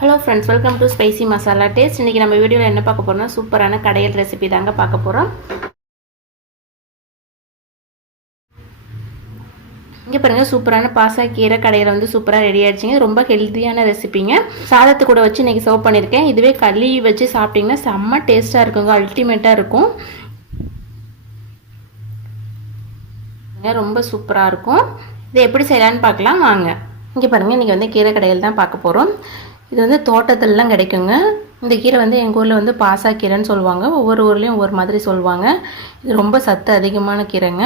Hello friends, welcome to spicy masala taste. இன்றைக்கி நம்ம வீடியோவில் என்ன பார்க்க போகிறோம்னா சூப்பரான கடையல் ரெசிபி தாங்க பார்க்க போகிறோம். இங்கே பாருங்கள், சூப்பரான பாசாக்கீரை கடையில் வந்து சூப்பராக ரெடி ஆகிடுச்சிங்க. ரொம்ப ஹெல்த்தியான ரெசிபிங்க. சாதத்து கூட வச்சு இன்றைக்கி சர்வ் பண்ணியிருக்கேன். இதுவே களி வச்சு சாப்பிட்டிங்கன்னா செம்ம டேஸ்ட்டாக இருக்குங்க, அல்டிமேட்டாக இருக்கும். ரொம்ப சூப்பராக இருக்கும். இதை எப்படி செய்யலான்னு பார்க்கலாம் வாங்க. இங்கே பாருங்கள், இன்றைக்கி வந்து கீரை கடையில் தான் பார்க்க போகிறோம். இது வந்து தோட்டத்திலலாம் கிடைக்குங்க. இந்த கீரை வந்து எங்கள் ஊரில் வந்து பாசாக்கீரைன்னு சொல்லுவாங்க. ஒவ்வொரு ஊர்லேயும் ஒவ்வொரு மாதிரி சொல்லுவாங்க. இது ரொம்ப சத்து அதிகமான கீரைங்க.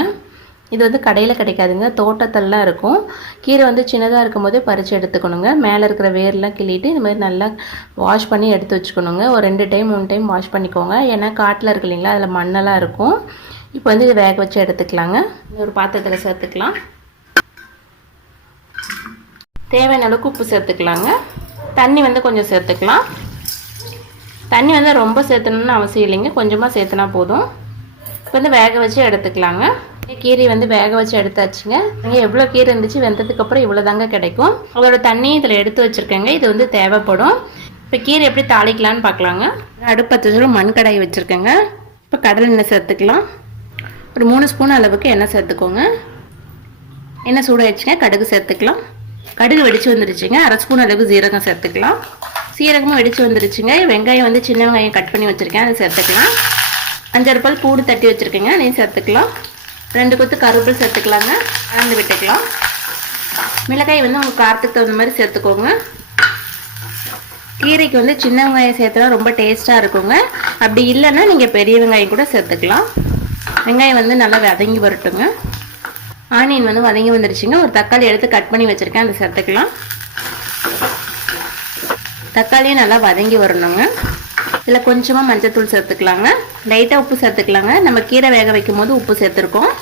இது வந்து கடையில் கிடைக்காதுங்க, தோட்டத்திலலாம் இருக்கும். கீரை வந்து சின்னதாக இருக்கும் போதே பறித்து எடுத்துக்கணுங்க. மேலே இருக்கிற வேர்லாம் கிள்ளிட்டு இந்த மாதிரி நல்லா வாஷ் பண்ணி எடுத்து வச்சுக்கணுங்க. ஒரு 2 டைம் 3 டைம் வாஷ் பண்ணிக்கோங்க. ஏன்னா காட்டில் இருக்கு இல்லைங்களா, அதில் மண்ணெல்லாம் இருக்கும். இப்போ வந்து இதை வேக வச்சு எடுத்துக்கலாங்க. ஒரு பாத்திரத்தில் சேர்த்துக்கலாம். தேவையான அளவுக்கு உப்பு சேர்த்துக்கலாங்க. தண்ணி வந்து கொஞ்சம் சேர்த்துக்கலாம். தண்ணி வந்து ரொம்ப சேர்த்தணும்னு அவசியம் இல்லைங்க, கொஞ்சமாக சேர்த்துனா போதும். இப்போ வந்து வேக வச்சு எடுத்துக்கலாங்க. கீரை வந்து வேக வச்சு எடுத்தாச்சுங்க. இங்கே எவ்வளோ கீரை இருந்துச்சு வெந்ததுக்கப்புறம் இவ்வளோ தாங்க கிடைக்கும். அதோட தண்ணி இதில் எடுத்து வச்சுருக்கேங்க. இது வந்து தேவைப்படும். இப்போ கீரை எப்படி தாளிக்கலான்னு பார்க்கலாங்க. அடுப்பத்து மண் கடாய் வச்சுருக்கேங்க. இப்போ கடலை எண்ணெய் சேர்த்துக்கலாம். ஒரு 3 ஸ்பூன் அளவுக்கு எண்ணெய் சேர்த்துக்கோங்க. எண்ணெய் சூடாகிடுச்சுங்க. கடுகு சேர்த்துக்கலாம். கடுகு வெடிச்சு வந்துருச்சுங்க. 1/2 ஸ்பூன் அளவுக்கு ஜீரகம் சேர்த்துக்கலாம். சீரகமும் வெடிச்சு வந்துருச்சுங்க. வெங்காயம் வந்து சின்ன வெங்காயம் கட் பண்ணி வச்சுருக்கேன், அதை சேர்த்துக்கலாம். 5 பல் பூடு தட்டி வச்சுருக்கேங்க, அதையும் சேர்த்துக்கலாம். 2 கொத்து கருவேப்பிலை சேர்த்துக்கலாங்க. கலந்து விட்டுக்கலாம். மிளகாய் வந்து உங்கள் காரத்துக்கு தகுந்த மாதிரி சேர்த்துக்கோங்க. கீரைக்கு வந்து சின்ன வெங்காயம் சேர்த்தா ரொம்ப டேஸ்ட்டாக இருக்குங்க. அப்படி இல்லைன்னா நீங்கள் பெரிய வெங்காயம் கூட சேர்த்துக்கலாம். வெங்காயம் வந்து நல்லா வதங்கி வரட்டுங்க. ஆனியன் வந்து வதங்கி வந்துருச்சுங்க. ஒரு தக்காளி எடுத்து கட் பண்ணி வச்சுருக்கேன், அதை சேர்த்துக்கலாம். தக்காளியும் நல்லா வதங்கி வரணுங்க. இதில் கொஞ்சமாக மஞ்சத்தூள் சேர்த்துக்கலாங்க. லைட்டாக உப்பு சேர்த்துக்கலாங்க. நம்ம கீரை வேக வைக்கும் போது உப்பு சேர்த்துருக்கோம்.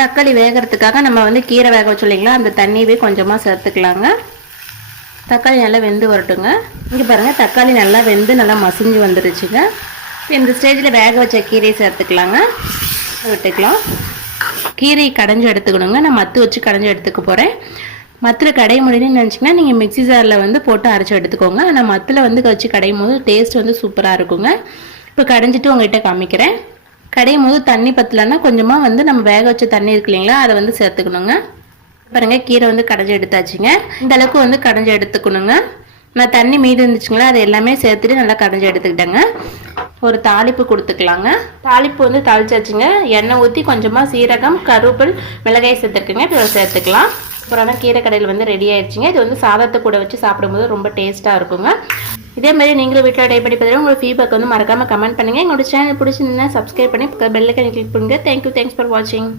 தக்காளி வேகிறதுக்காக நம்ம வந்து கீரை வேக வச்சோம் இல்லைங்களா, அந்த தண்ணியவே கொஞ்சமாக சேர்த்துக்கலாங்க. தக்காளி நல்லா வெந்து வரட்டுங்க. இங்கே பாருங்கள், தக்காளி நல்லா வெந்து நல்லா மசிஞ்சு வந்துருச்சுங்க. இந்த ஸ்டேஜில் வேக வச்ச கீரையை சேர்த்துக்கலாங்க. விட்டுக்கலாம். கீரையை கடைஞ்சி எடுத்துக்கணுங்க. நான் மத்து வச்சு கடைஞ்சி எடுத்துக்க போகிறேன். மத்தில் கடைய முடியும்னு நினச்சிங்கன்னா நீங்கள் மிக்ஸி ஜாரில் வந்து போட்டு அரைச்சி எடுத்துக்கோங்க. ஆனால் மத்தில் வந்து வச்சு கடையும் போது டேஸ்ட் வந்து சூப்பராக இருக்குங்க. இப்போ கடைஞ்சிட்டு உங்கள்கிட்ட காமிக்கிறேன். கடையும் போது தண்ணி பத்தலைன்னா கொஞ்சமாக வந்து நம்ம வேக வச்ச தண்ணி இருக்கு இல்லைங்களா, அதை வந்து சேர்த்துக்கணுங்க. பாருங்கள், கீரை வந்து கடைஞ்சி எடுத்தாச்சுங்க. இந்த அளவுக்கு வந்து கடைஞ்சி எடுத்துக்கணுங்க. நான் தண்ணி மீது இருந்துச்சுங்களா, அதை எல்லாமே சேர்த்துட்டு நல்லா கடைஞ்சி எடுத்துக்கிட்டேங்க. ஒரு தாளிப்பு கொடுத்துக்கலாங்க. தாளிப்பு வந்து தாளிச்சாச்சுங்க. எண்ணெய் ஊற்றி கொஞ்சமாக சீரகம், கருவேப்பிலை, மிளகாய் சேர்த்துருக்குங்க. இப்போ சேர்த்துக்கலாம். அப்புறம் கீரை கடையில் வந்து ரெடி ஆயிடுச்சுங்க. இது வந்து சாதத்தை கூட வச்சு சாப்பிடும்போது ரொம்ப டேஸ்ட்டாக இருக்குங்க. இதே மாதிரி நீங்களும் வீட்டில் ட்ரை பண்ணி பார்த்துட்டு உங்களோட ஃபீட்பேக் வந்து மறக்காமல் கமெண்ட் பண்ணுங்கள். எங்களோட சேனல் பிடிச்சிருந்தா சப்ஸ்கிரைப் பண்ணி பெல் ஐகானை கிளிக் பண்ணுங்கள். தேங்க்யூ, தேங்க்ஸ் ஃபார் வாட்சிங்.